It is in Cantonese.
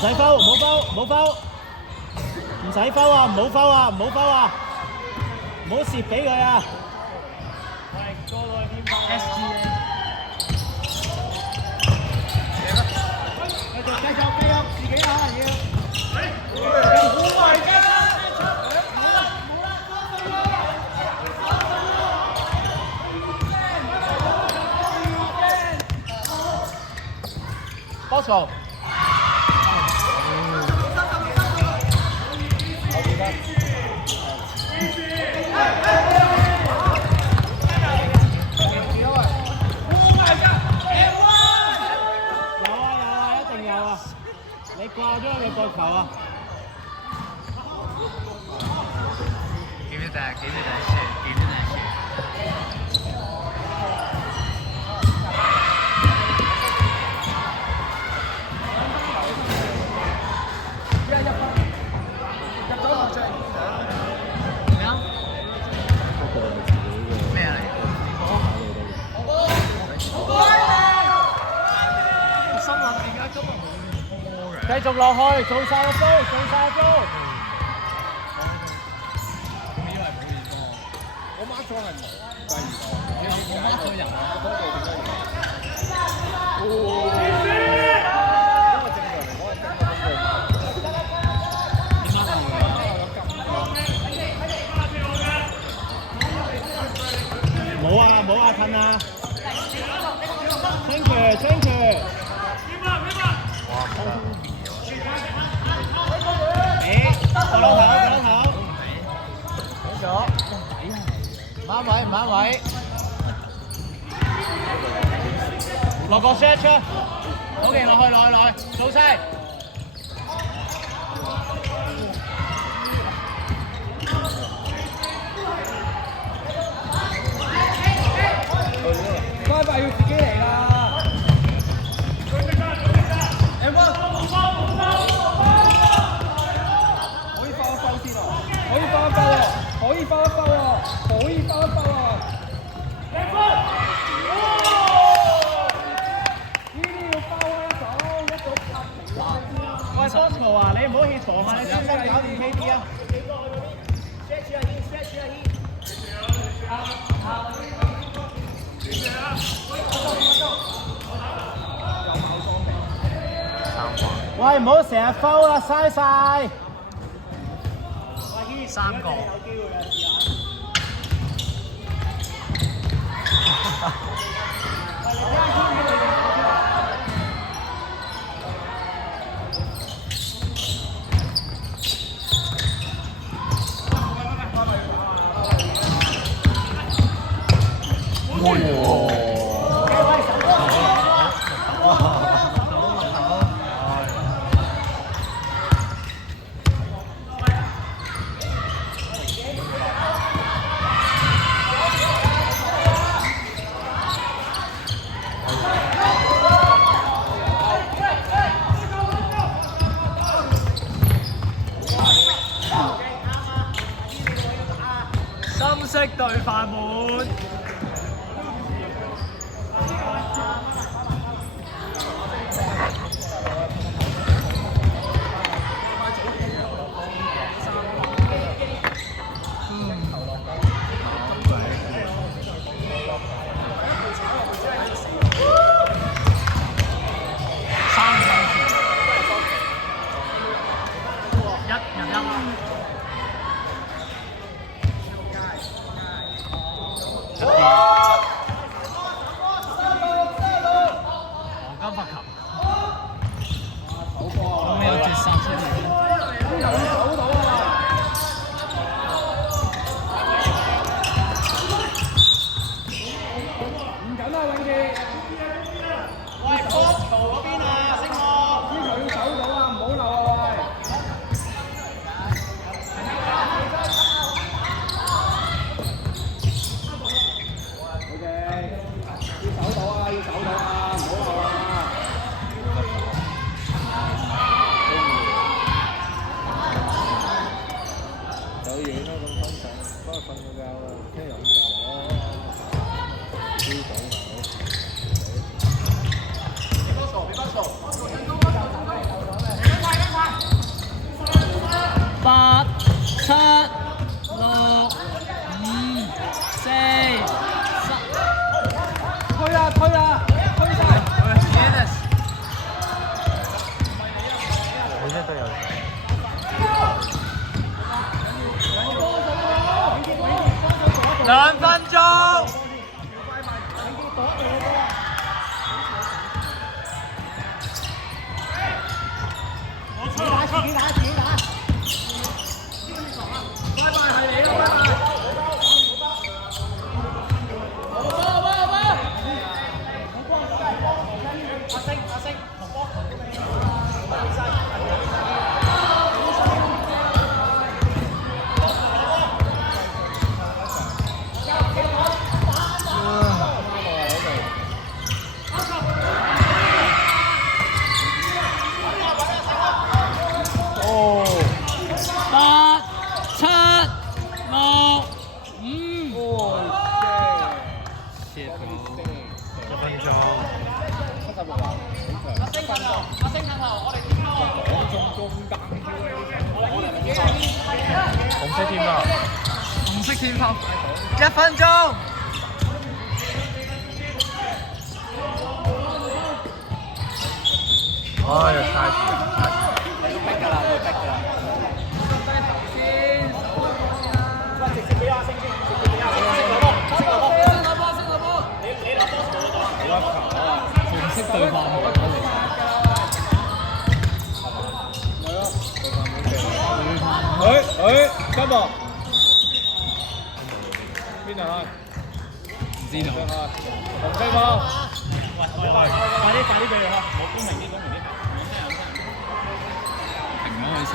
使 foul， 唔好 foul， 唔好 foul， 唔使 foul 啊，唔好 foul 啊，唔好 foul 啊，唔好蝕俾佢啊！喂，過來點辦 ？SG 啊！繼續，自己啊要。波球。你掛咗你個球啊！Give it that shit. 咩啊？心諗點解今日冇？繼續落去，做晒個 flow， 做晒個 flow。咁以為冇意思我 mark 咗係冇第二個，我 mark 咗人啊，嗰度點解要？冇啊冇啊，褪啊 ！Thank you， 過樓頭，講咗，唔啱位，落個 shot 出 ，OK， 落去，做晒。快要自己嚟啦！可以包一包先啊！可以包一包啊！可以包一包啊！可以包一包啊！呢啲要包開一組拍平啦！喂 ，Bosco 啊，你唔好協防啊，你先搞掂 KD 啊！喂，唔好成日 foul 啦，嘥晒。3個。深色對飯碗。己打自己打。拜拜係你啦，拜拜。阿星，同波。紅色天拋1分鐘。哎呀，太時啦！逼㗎啦，會逼㗎啦。直接俾阿星先，直接俾阿星攞波，星攞波。你攞波。紅色對抗今日邊度啊？唔知道。紅色波。快啲俾佢嚇，冇公平啲。停咗佢先。